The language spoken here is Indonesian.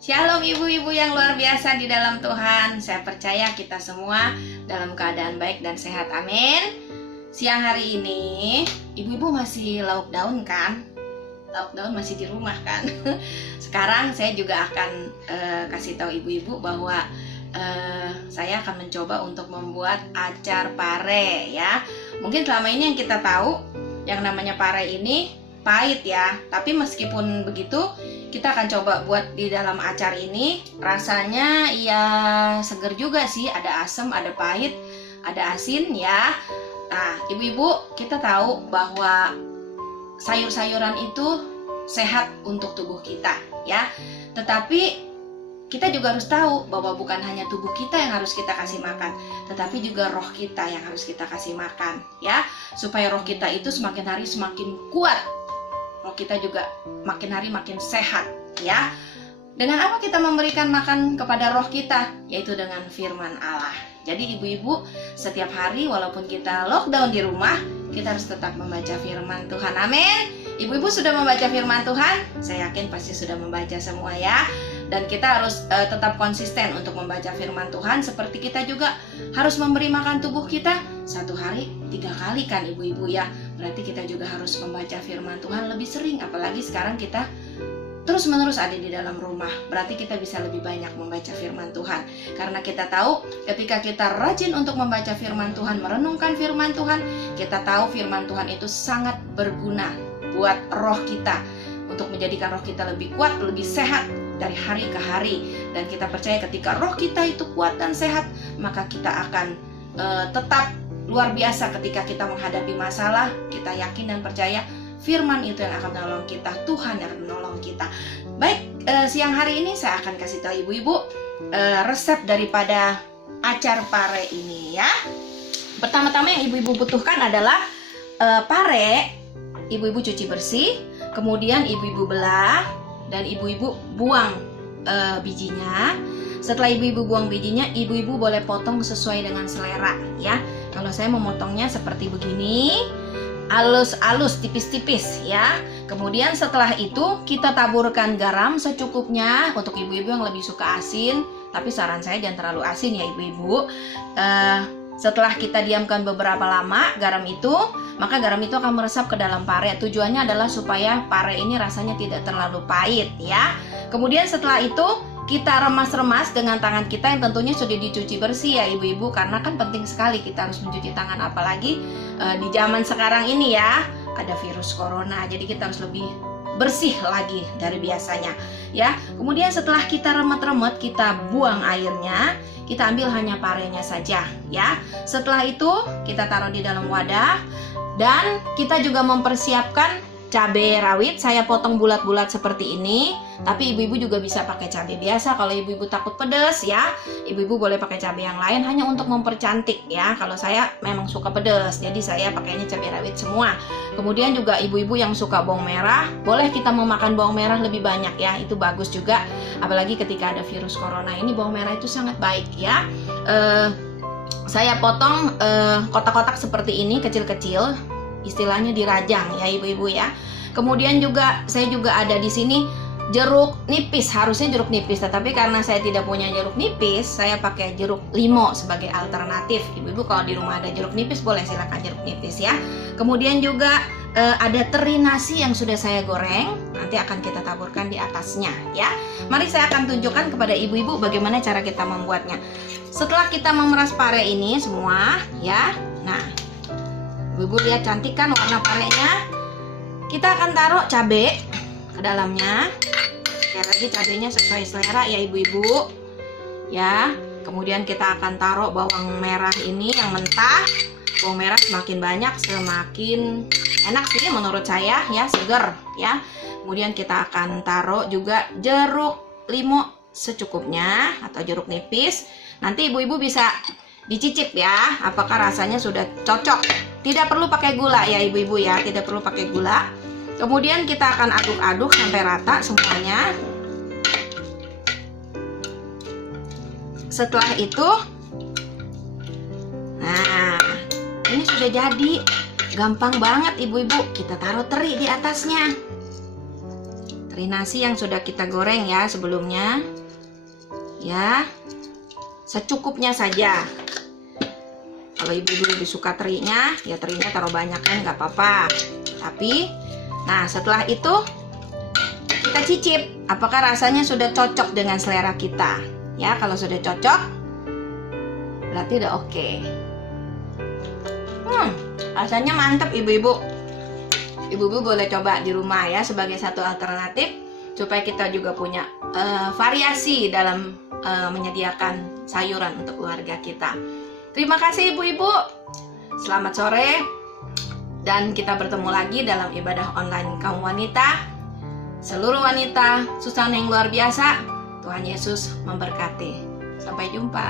Shalom ibu-ibu yang luar biasa di dalam Tuhan. Saya percaya kita semua dalam keadaan baik dan sehat, amin. Siang hari ini ibu-ibu masih lockdown kan? Lockdown masih di rumah kan? Sekarang saya juga akan kasih tahu ibu-ibu bahwa saya akan mencoba untuk membuat acar pare ya. Mungkin selama ini yang kita tahu yang namanya pare ini pahit ya, tapi meskipun begitu kita akan coba buat di dalam acar ini. Rasanya ya seger juga sih, ada asam, ada pahit, ada asin ya. Nah ibu-ibu, kita tahu bahwa sayur-sayuran itu sehat untuk tubuh kita ya. Tetapi kita juga harus tahu bahwa bukan hanya tubuh kita yang harus kita kasih makan, tetapi juga roh kita yang harus kita kasih makan ya. Supaya roh kita itu semakin hari semakin kuat, roh kita juga makin hari makin sehat ya. Dengan apa kita memberikan makan kepada roh kita? Yaitu dengan firman Allah. Jadi ibu-ibu, setiap hari walaupun kita lockdown di rumah, kita harus tetap membaca firman Tuhan, amin. Ibu-ibu sudah membaca firman Tuhan? Saya yakin pasti sudah membaca semua ya. Dan kita harus tetap konsisten untuk membaca firman Tuhan. Seperti kita juga harus memberi makan tubuh kita 1 hari 3 kali kan ibu-ibu ya. Berarti kita juga harus membaca firman Tuhan lebih sering. Apalagi sekarang kita terus-menerus ada di dalam rumah. Berarti kita bisa lebih banyak membaca firman Tuhan. Karena kita tahu ketika kita rajin untuk membaca firman Tuhan, merenungkan firman Tuhan, kita tahu firman Tuhan itu sangat berguna buat roh kita, untuk menjadikan roh kita lebih kuat, lebih sehat dari hari ke hari. Dan kita percaya ketika roh kita itu kuat dan sehat, maka kita akan tetap luar biasa ketika kita menghadapi masalah. Kita yakin dan percaya firman itu yang akan menolong kita, Tuhan yang akan menolong kita. Baik, siang hari ini saya akan kasih tahu ibu-ibu resep daripada acar pare ini ya. Pertama-tama yang ibu-ibu butuhkan adalah pare. Ibu-ibu cuci bersih, kemudian ibu-ibu belah dan ibu-ibu buang bijinya. Setelah ibu-ibu buang bijinya, ibu-ibu boleh potong sesuai dengan selera ya. Kalau saya memotongnya seperti begini, halus-halus, tipis-tipis ya. Kemudian setelah itu kita taburkan garam secukupnya untuk ibu-ibu yang lebih suka asin. Tapi saran saya jangan terlalu asin ya ibu-ibu. Setelah kita diamkan beberapa lama garam itu, maka garam itu akan meresap ke dalam pare. Tujuannya adalah supaya pare ini rasanya tidak terlalu pahit ya. Kemudian setelah itu kita remas-remas dengan tangan kita yang tentunya sudah dicuci bersih ya ibu-ibu. Karena kan penting sekali kita harus mencuci tangan, apalagi di zaman sekarang ini ya, ada virus corona. Jadi kita harus lebih bersih lagi dari biasanya ya. Kemudian setelah kita remet-remet, kita buang airnya, kita ambil hanya parenya saja ya. Setelah itu kita taruh di dalam wadah dan kita juga mempersiapkan cabai rawit. Saya potong bulat-bulat seperti ini, tapi ibu-ibu juga bisa pakai cabai biasa. Kalau ibu-ibu takut pedas ya, ibu-ibu boleh pakai cabai yang lain hanya untuk mempercantik ya. Kalau saya memang suka pedas, jadi saya pakainya cabai rawit semua. Kemudian juga ibu-ibu yang suka bawang merah, boleh kita memakan bawang merah lebih banyak ya, itu bagus juga. Apalagi ketika ada virus corona ini, bawang merah itu sangat baik ya. Saya potong kotak-kotak seperti ini, kecil-kecil, istilahnya dirajang ya ibu-ibu ya. Kemudian juga saya juga ada di sini jeruk nipis, harusnya jeruk nipis, tetapi karena saya tidak punya jeruk nipis, saya pakai jeruk limo sebagai alternatif. Ibu-ibu kalau di rumah ada jeruk nipis, boleh silakan jeruk nipis ya. Kemudian juga ada teri nasi yang sudah saya goreng, nanti akan kita taburkan di atasnya ya. Mari saya akan tunjukkan kepada ibu-ibu bagaimana cara kita membuatnya. Setelah kita memeras pare ini semua ya, nah ibu lihat cantik kan warna parenya. Kita akan taruh cabai ke dalamnya. Sekali lagi cabainya sesuai selera ya ibu-ibu ya. Kemudian kita akan taruh bawang merah ini yang mentah. Bawang merah semakin banyak semakin enak sih menurut saya ya, seger ya. Kemudian kita akan taruh juga jeruk limo secukupnya atau jeruk nipis. Nanti ibu-ibu bisa dicicip ya, apakah rasanya sudah cocok. Tidak perlu pakai gula ya ibu-ibu ya, tidak perlu pakai gula. Kemudian kita akan aduk-aduk sampai rata semuanya. Setelah itu, nah ini sudah jadi. Gampang banget ibu-ibu, kita taruh teri di atasnya. Teri nasi yang sudah kita goreng ya sebelumnya. Ya, secukupnya saja. Kalau ibu-ibu lebih suka terinya, ya terinya taruh banyak kan nggak apa-apa. Tapi, nah setelah itu kita cicip apakah rasanya sudah cocok dengan selera kita. Ya, kalau sudah cocok, berarti udah oke. Rasanya mantep ibu-ibu. Ibu-ibu boleh coba di rumah ya sebagai satu alternatif supaya kita juga punya variasi dalam menyediakan sayuran untuk keluarga kita. Terima kasih ibu-ibu. Selamat sore. Dan kita bertemu lagi dalam ibadah online kaum wanita. Seluruh wanita Susana yang luar biasa. Tuhan Yesus memberkati. Sampai jumpa.